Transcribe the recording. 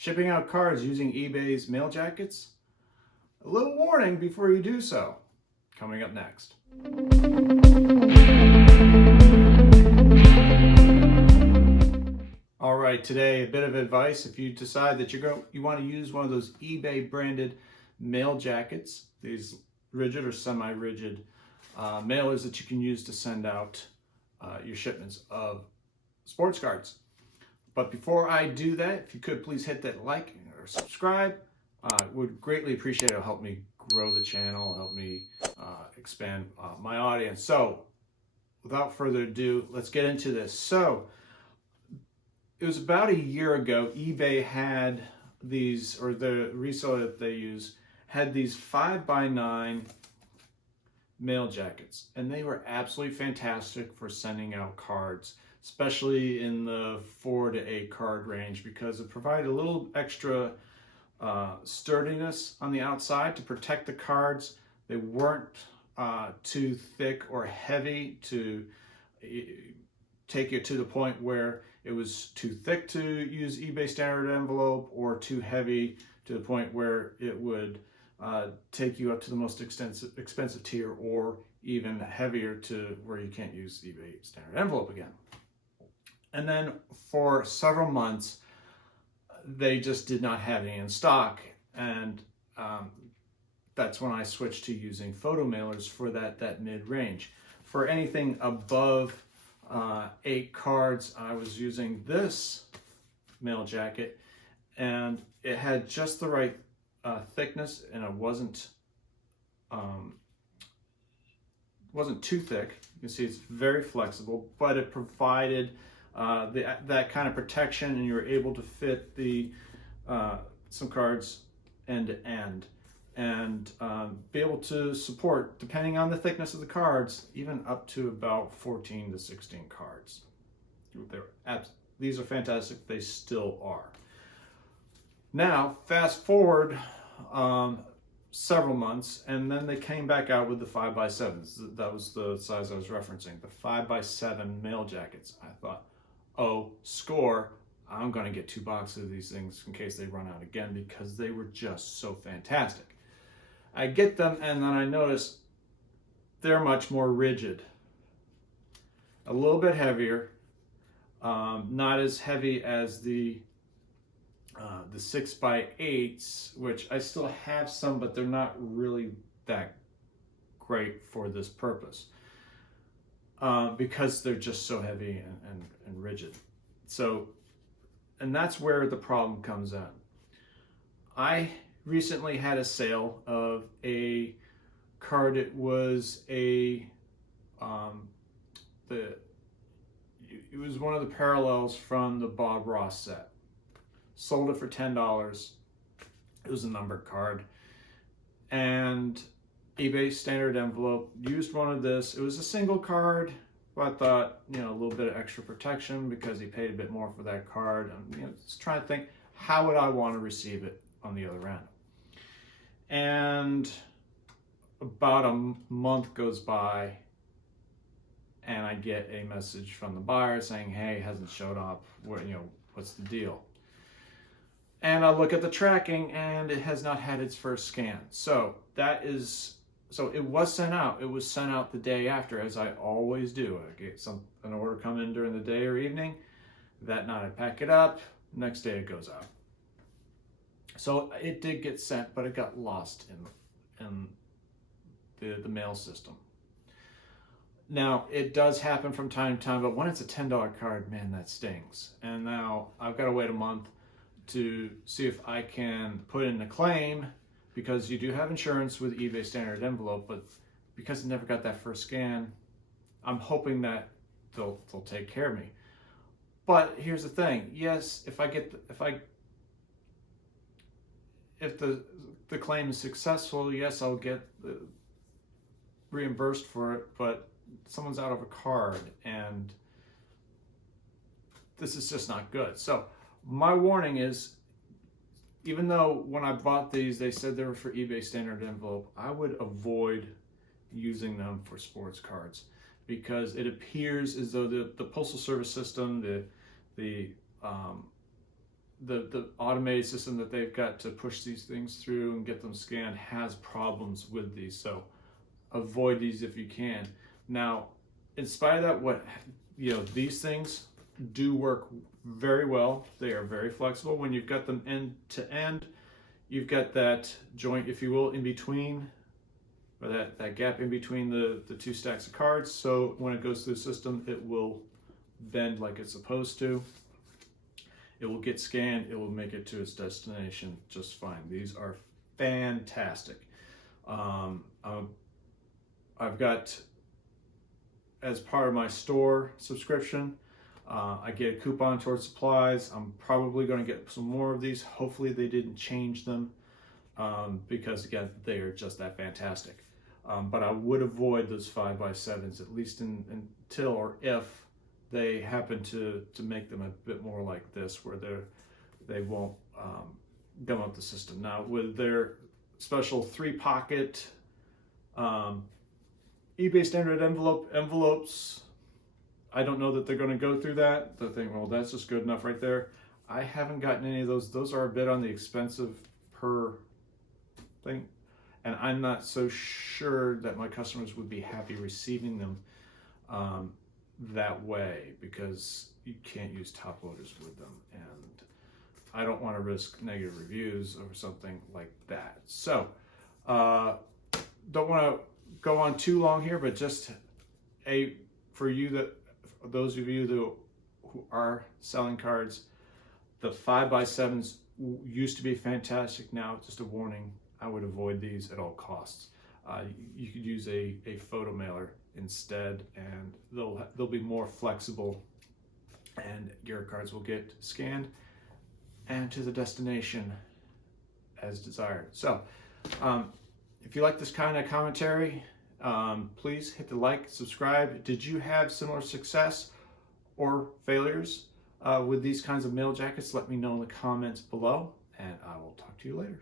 Shipping out cards using eBay's Mailjackets? A little warning before you do so. Coming up next. All right, today a bit of advice. If you decide that you want to use one of those eBay branded Mailjackets, these rigid or semi-rigid mailers that you can use to send out your shipments of sports cards. But before I do that, if you could please hit that like or subscribe. Would greatly appreciate it. It'll help me grow the channel, help me expand my audience. So without further ado, let's get into this. So it was about a year ago, eBay had these, or the reseller that they use, had these 5x9 Mailjackets, and they were absolutely fantastic for sending out cards, especially in the 4 to 8 card range, because it provided a little extra sturdiness on the outside to protect the cards. They weren't too thick or heavy to take you to the point where it was too thick to use eBay standard envelope, or too heavy to the point where it would take you up to the most expensive tier, or even heavier to where you can't use eBay standard envelope again. And then for several months, they just did not have any in stock. And that's when I switched to using photo mailers for that mid-range. For anything above 8 cards, I was using this Mailjacket, and it had just the right thickness, and it wasn't too thick. You can see it's very flexible, but it provided that kind of protection, and you were able to fit the some cards end to end, and be able to support, depending on the thickness of the cards, even up to about 14 to 16 cards. These are fantastic. They still are. Now, fast forward several months, and then they came back out with the 5x7s. That was the size I was referencing, the 5x7 Mailjackets. I thought, oh, score. I'm going to get 2 boxes of these things in case they run out again, because they were just so fantastic. I get them, and then I notice they're much more rigid, a little bit heavier, not as heavy as the 6x8s, which I still have some, but they're not really that great for this purpose, because they're just so heavy and rigid. So, and that's where the problem comes in. I recently had a sale of a card. It was it was one of the parallels from the Bob Ross set. Sold it for $10. It was a numbered card, and eBay standard envelope. Used one of this. It was a single card, but I thought, a little bit of extra protection because he paid a bit more for that card. I'm just trying to think, how would I want to receive it on the other end? And about a month goes by, and I get a message from the buyer saying, "Hey, hasn't showed up. What's the deal?" And I look at the tracking, and it has not had its first scan. So it was sent out. It was sent out the day after, as I always do. I get an order come in during the day or evening. That night I pack it up. Next day it goes out. So it did get sent, but it got lost in the mail system. Now, it does happen from time to time, but when it's a $10 card, man, that stings. And now I've got to wait a month to see if I can put in a claim, because you do have insurance with eBay standard envelope, but because it never got that first scan, I'm hoping that they'll take care of me. But here's the thing. Yes, if the claim is successful, yes, I'll get reimbursed for it, but someone's out of a card, and this is just not good. So my warning is, even though when I bought these, they said they were for eBay standard envelope, I would avoid using them for sports cards, because it appears as though the Postal Service system, the the automated system that they've got to push these things through and get them scanned has problems with these. So avoid these if you can. Now, in spite of that, these things do work very well. They are very flexible. When you've got them end to end, you've got that joint, if you will, in between, or that gap in between the two stacks of cards. So when it goes through the system, it will bend like it's supposed to. It will get scanned. It will make it to its destination just fine. These are fantastic. I've got, as part of my store subscription, I get a coupon towards supplies. I'm probably going to get some more of these. Hopefully they didn't change them, because again, they are just that fantastic. But I would avoid those 5x7s, at least until or if they happen to make them a bit more like this, where they won't gum up the system. Now, with their special 3-pocket eBay standard envelopes, I don't know that they're going to go through that. They'll think, well, that's just good enough right there. I haven't gotten any of those. Those are a bit on the expensive per thing, and I'm not so sure that my customers would be happy receiving them that way, because you can't use top loaders with them, and I don't want to risk negative reviews or something like that. So don't want to go on too long here, but just for those of you who are selling cards, the 5x7s used to be fantastic. Now, just a warning, I would avoid these at all costs. You could use a photo mailer instead, and they'll be more flexible, and your cards will get scanned and to the destination as desired. So if you like this kind of commentary, please hit the like, subscribe. Did you have similar success or failures with these kinds of mail jackets? Let me know in the comments below, and I will talk to you later.